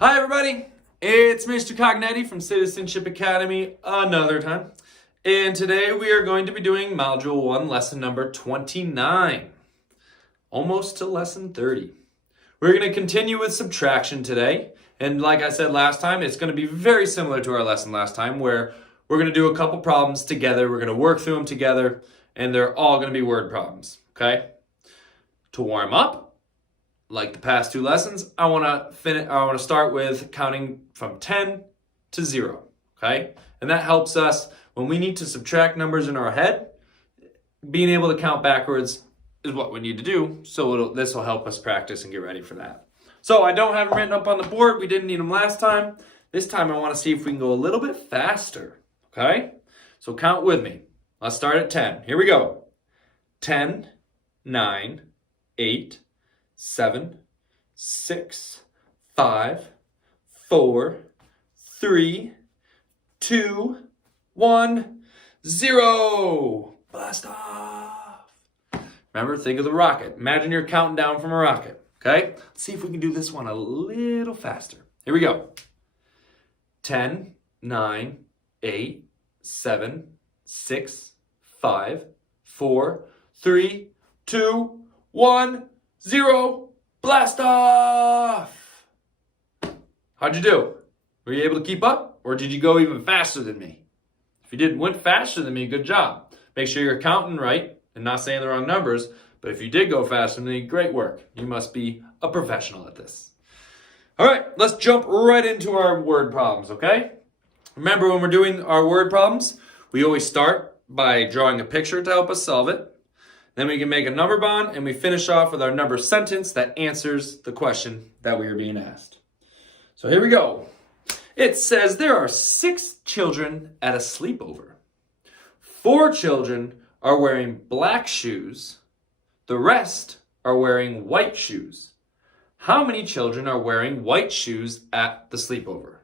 Hi everybody, it's Mr. Cognetti from Citizenship Academy another time. And today we are going to be doing Module 1, lesson number 29. Almost to lesson 30. We're going to continue with subtraction today. And like I said last time, it's going to be very similar to our lesson last time where we're going to do a couple problems together. We're going to work through them together and they're all going to be word problems, okay? To warm up, like the past two lessons, I want to start with counting from 10 to 0, okay? And that helps us when we need to subtract numbers in our head. Being able to count backwards is what we need to do, so this will help us practice and get ready for that. So I don't have them written up on the board. We didn't need them last time. This time I want to see if we can go a little bit faster, okay? So count with me. Let's start at 10. Here we go. 10, 9, 8, 7, 6, 5, 4, 3, 2, 1, 0. Blast off. Remember, think of the rocket. Imagine you're counting down from a rocket, okay? Let's see if we can do this one a little faster. Here we go. 10, 9, 8, 7, 6, 5, 4, 3, 2, 1, 0. Blast off! How'd you do? Were you able to keep up? Or did you go even faster than me? If you went faster than me, good job. Make sure you're counting right and not saying the wrong numbers. But if you did go faster than me, great work. You must be a professional at this. All right, let's jump right into our word problems, okay? Remember, when we're doing our word problems, we always start by drawing a picture to help us solve it. Then we can make a number bond, and we finish off with our number sentence that answers the question that we are being asked. So here we go. It says there are 6 children at a sleepover. 4 children are wearing black shoes. The rest are wearing white shoes. How many children are wearing white shoes at the sleepover?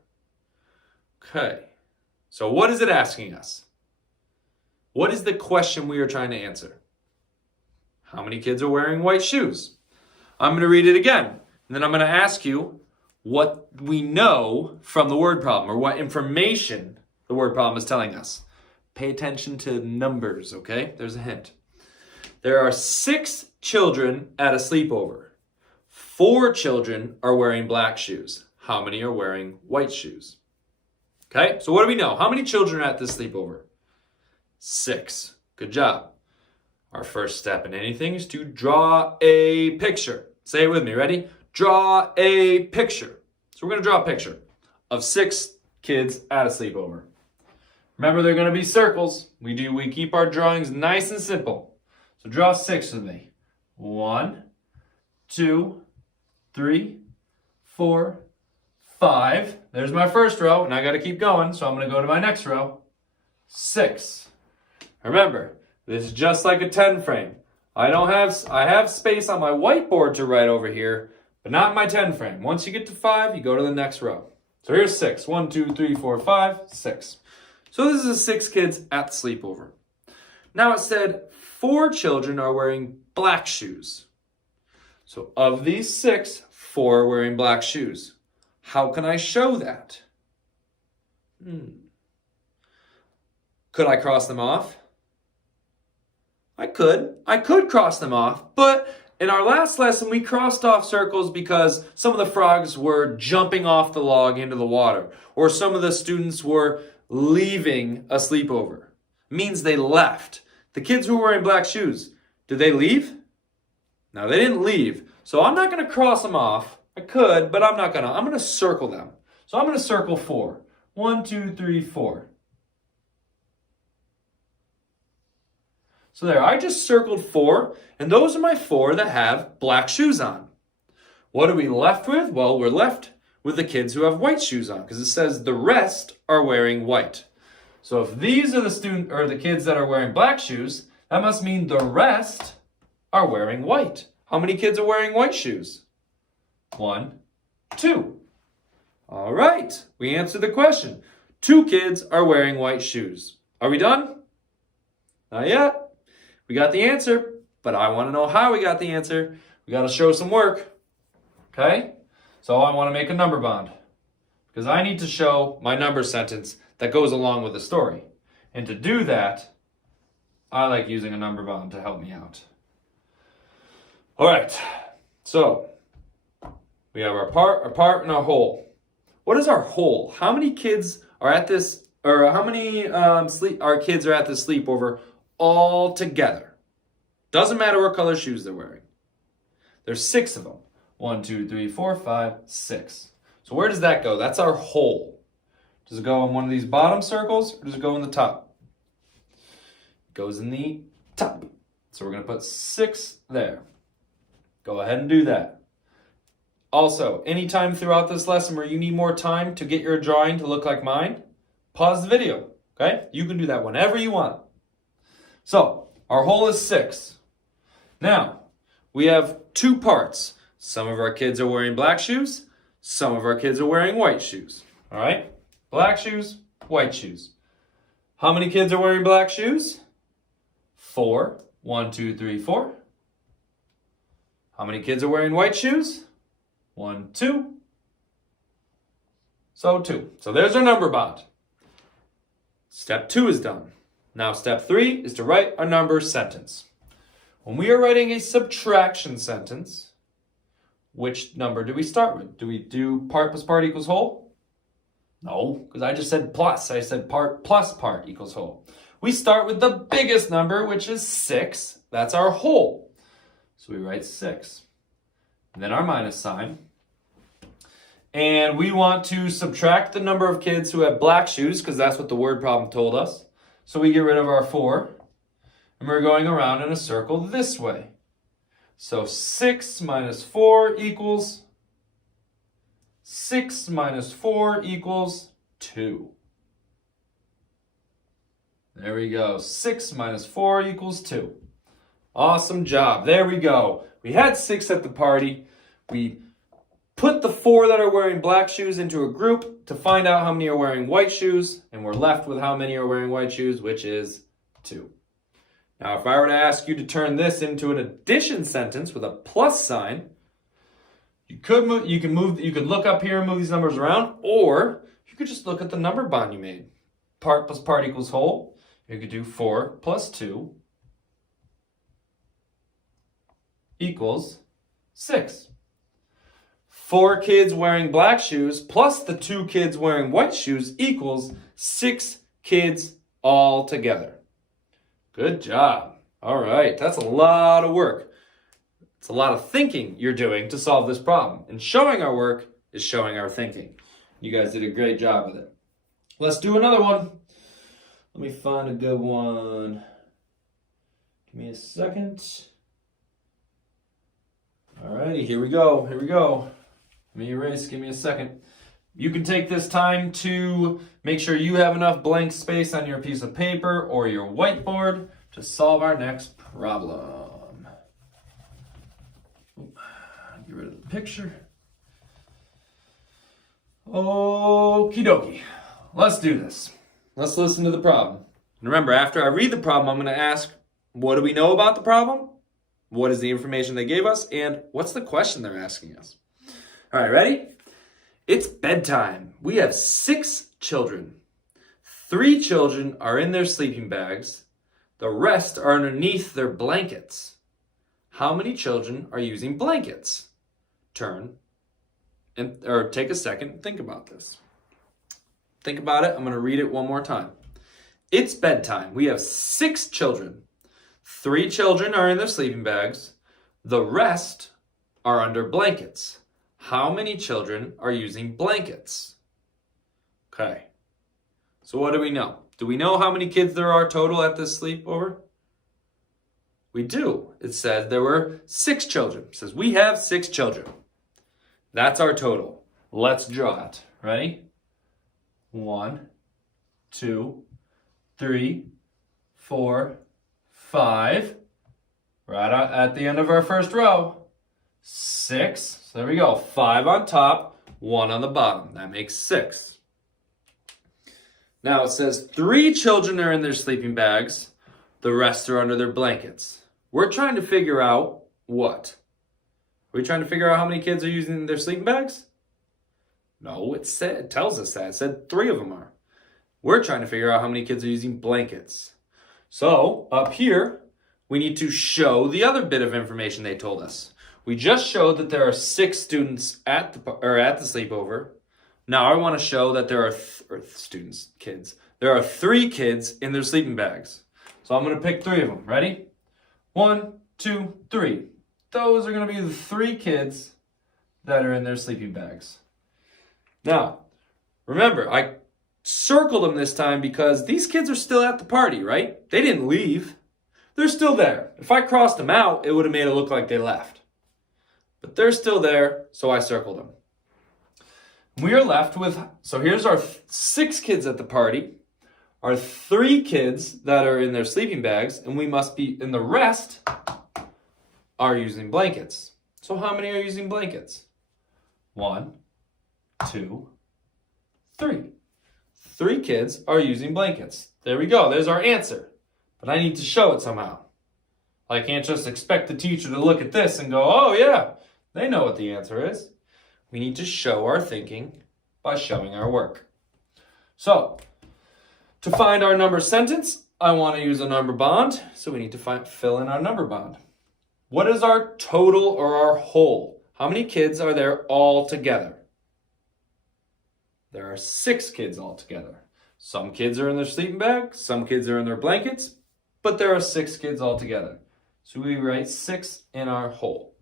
Okay, so what is it asking us? What is the question we are trying to answer? How many kids are wearing white shoes? I'm going to read it again, and then I'm going to ask you what we know from the word problem, or what information the word problem is telling us. Pay attention to numbers, okay? There's a hint. There are 6 children at a sleepover. 4 children are wearing black shoes. How many are wearing white shoes? Okay, so what do we know? How many children are at this sleepover? 6. Good job. Our first step in anything is to draw a picture. Say it with me, ready? Draw a picture. So we're going to draw a picture of 6 kids at a sleepover. Remember, they're going to be circles. We keep our drawings nice and simple. So draw 6 with me. 1, 2, 3, 4, 5. There's my first row, and I got to keep going, so I'm going to go to my next row. 6. Remember, this is just like a 10 frame. I have space on my whiteboard to write over here, but not in my 10 frame. Once you get to 5, you go to the next row. So here's 6. 1, 2, 3, 4, 5, 6. So this is 6 kids at the sleepover. Now it said 4 children are wearing black shoes. So of these 6, 4 are wearing black shoes. How can I show that? Could I cross them off? I could cross them off, but in our last lesson, we crossed off circles because some of the frogs were jumping off the log into the water, or some of the students were leaving a sleepover. It means they left. The kids who were wearing black shoes, did they leave? No, they didn't leave. So I'm not going to cross them off. I could, but I'm not going to. I'm going to circle them. So I'm going to circle 4. 1, 2, 3, 4. So there, I just circled 4, and those are my 4 that have black shoes on. What are we left with? Well, we're left with the kids who have white shoes on, because it says the rest are wearing white. So if these are the kids that are wearing black shoes, that must mean the rest are wearing white. How many kids are wearing white shoes? 1, 2. All right, we answered the question. 2 kids are wearing white shoes. Are we done? Not yet. We got the answer, but I want to know how we got the answer. We got to show some work. Okay? So I want to make a number bond. because I need to show my number sentence that goes along with the story. And to do that, I like using a number bond to help me out. All right, so we have our part, and our whole. What is our whole? How many kids are at this, or how many our kids are at this sleepover all together? Doesn't matter what color shoes they're wearing. There's 6 of them. 1, 2, 3, 4, 5, 6. So where does that go? That's our whole. Does it go in one of these bottom circles, or does it go in the top? It goes in the top. So we're going to put 6 there. Go ahead and do that. Also, anytime throughout this lesson where you need more time to get your drawing to look like mine, pause the video, okay? You can do that whenever you want. So, our whole is 6. Now, we have 2 parts. Some of our kids are wearing black shoes. Some of our kids are wearing white shoes. All right? Black shoes, white shoes. How many kids are wearing black shoes? 4. 1, 2, 3, 4. How many kids are wearing white shoes? 1, 2. So 2. So there's our number bond. Step 2 is done. Now step 3 is to write a number sentence. When we are writing a subtraction sentence, which number do we start with? Do we do part plus part equals whole? No, because I just said plus. I said part plus part equals whole. We start with the biggest number, which is 6. That's our whole. So we write 6. And then our minus sign. And we want to subtract the number of kids who have black shoes, because that's what the word problem told us. So we get rid of our 4. And we're going around in a circle this way. So 6 minus 4 equals 6 minus 4 equals 2. There we go. 6 minus 4 equals 2. Awesome job. There we go. We had 6 at the party. We put the 4 that are wearing black shoes into a group to find out how many are wearing white shoes. And we're left with how many are wearing white shoes, which is 2. Now, if I were to ask you to turn this into an addition sentence with a plus sign, you could look up here and move these numbers around, or you could just look at the number bond you made. Part plus part equals whole. You could do 4 plus 2 equals 6. 4 kids wearing black shoes plus the 2 kids wearing white shoes equals 6 kids all together. Good job. All right, that's a lot of work. It's a lot of thinking you're doing to solve this problem. And showing our work is showing our thinking. You guys did a great job with it. Let's do another one. Let me find a good one. Give me a second. All righty, here we go. Here we go. Let me erase. Give me a second. You can take this time to make sure you have enough blank space on your piece of paper or your whiteboard to solve our next problem. Get rid of the picture. Okie dokie. Let's do this. Let's listen to the problem. And remember, after I read the problem, I'm going to ask, what do we know about the problem? What is the information they gave us? And what's the question they're asking us? All right, ready? It's bedtime. We have 6 children. 3 children are in their sleeping bags. The rest are underneath their blankets. How many children are using blankets? Take a second and think about this. Think about it. I'm going to read it one more time. It's bedtime. We have 6 children. 3 children are in their sleeping bags. The rest are under blankets. How many children are using blankets? Okay. So what do we know? Do we know how many kids there are total at this sleepover? We do. It says there were 6 children. It says we have 6 children. That's our total. Let's draw it. Ready? 1, 2, 3, 4, 5. Right at the end of our first row. 6. So there we go. 5 on top, 1 on the bottom. That makes 6. Now it says 3 children are in their sleeping bags. The rest are under their blankets. We're trying to figure out what? Are we trying to figure out how many kids are using their sleeping bags? No, it tells us that. It said 3 of them are. We're trying to figure out how many kids are using blankets. So up here, we need to show the other bit of information they told us. We just showed that there are 6 students at the sleepover. Now I want to show that there are kids. There are 3 kids in their sleeping bags. So I'm going to pick 3 of them. Ready? 1, 2, 3. Those are going to be the 3 kids that are in their sleeping bags. Now, remember, I circled them this time because these kids are still at the party, right? They didn't leave. They're still there. If I crossed them out, it would have made it look like they left. But they're still there, so I circled them. We are left with, so here's our 6 kids at the party, our 3 kids that are in their sleeping bags, and and the rest are using blankets. So how many are using blankets? 1, 2, 3. 3 kids are using blankets. There we go. There's our answer. But I need to show it somehow. I can't just expect the teacher to look at this and go, oh yeah, they know what the answer is. We need to show our thinking by showing our work. So, to find our number sentence, I want to use a number bond. So we need to fill in our number bond. What is our total or our whole? How many kids are there all together? There are 6 kids all together. Some kids are in their sleeping bag, some kids are in their blankets, but there are 6 kids all together. So we write 6 in our whole.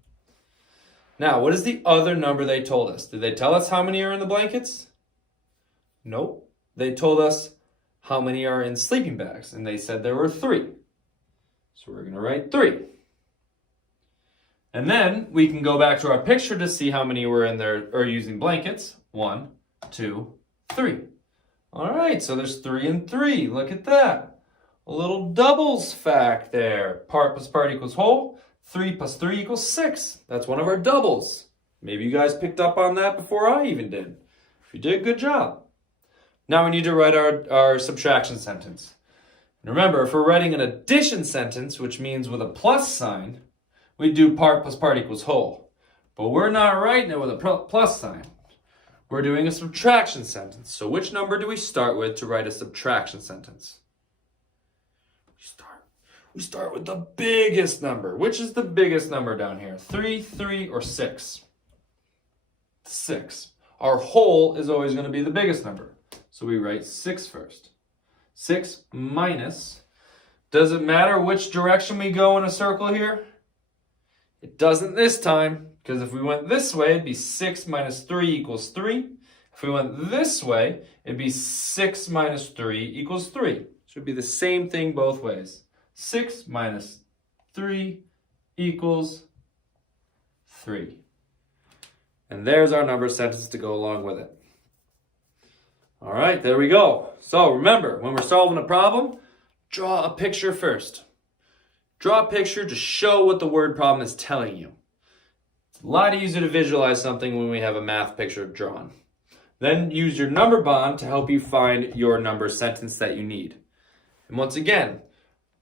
Now, what is the other number they told us? Did they tell us how many are in the blankets? Nope. They told us how many are in sleeping bags, and they said there were 3. So we're going to write 3. And then we can go back to our picture to see how many were in there or using blankets. 1, 2, 3. All right, so there's 3 and 3. Look at that. A little doubles fact there. Part plus part equals whole. 3 plus 3 equals 6. That's one of our doubles. Maybe you guys picked up on that before I even did. If you did, good job. Now we need to write our subtraction sentence. And remember, if we're writing an addition sentence, which means with a plus sign, we do part plus part equals whole. But we're not writing it with a plus sign. We're doing a subtraction sentence. So which number do we start with to write a subtraction sentence? We start with the biggest number. Which is the biggest number down here? 3, 3, or 6? 6. Our whole is always going to be the biggest number. So we write 6 first. 6 minus. Does it matter which direction we go in a circle here? It doesn't this time, because if we went this way, it'd be 6 minus 3 equals 3. If we went this way, it'd be 6 minus 3 equals 3. It should be the same thing both ways. 6 minus 3 equals 3. And there's our number sentence to go along with it. All right, there we go. So remember, when we're solving a problem, draw a picture first. Draw a picture to show what the word problem is telling you. It's a lot easier to visualize something when we have a math picture drawn. Then use your number bond to help you find your number sentence that you need. And once again,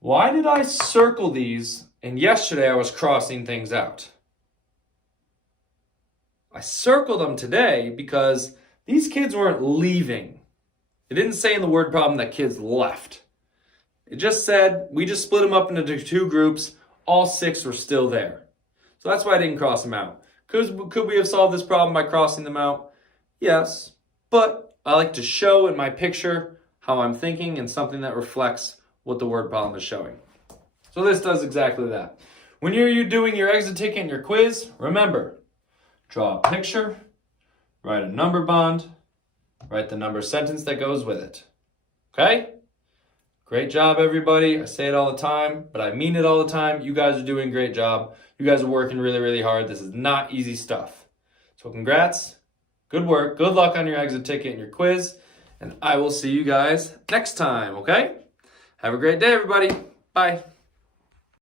why did I circle these and yesterday I was crossing things out? I circled them today because these kids weren't leaving. It didn't say in the word problem that kids left. It just said we just split them up into 2 groups. All 6 were still there. So that's why I didn't cross them out. Could we have solved this problem by crossing them out? Yes. But I like to show in my picture how I'm thinking and something that reflects what the word problem is showing. So this does exactly that. When you're doing your exit ticket and your quiz, remember, draw a picture, write a number bond, write the number sentence that goes with it. Okay? Great job, everybody. I say it all the time, but I mean it all the time. You guys are doing a great job. You guys are working really, really hard. This is not easy stuff. So congrats. Good work. Good luck on your exit ticket and your quiz. And I will see you guys next time, okay? Have a great day, everybody. Bye.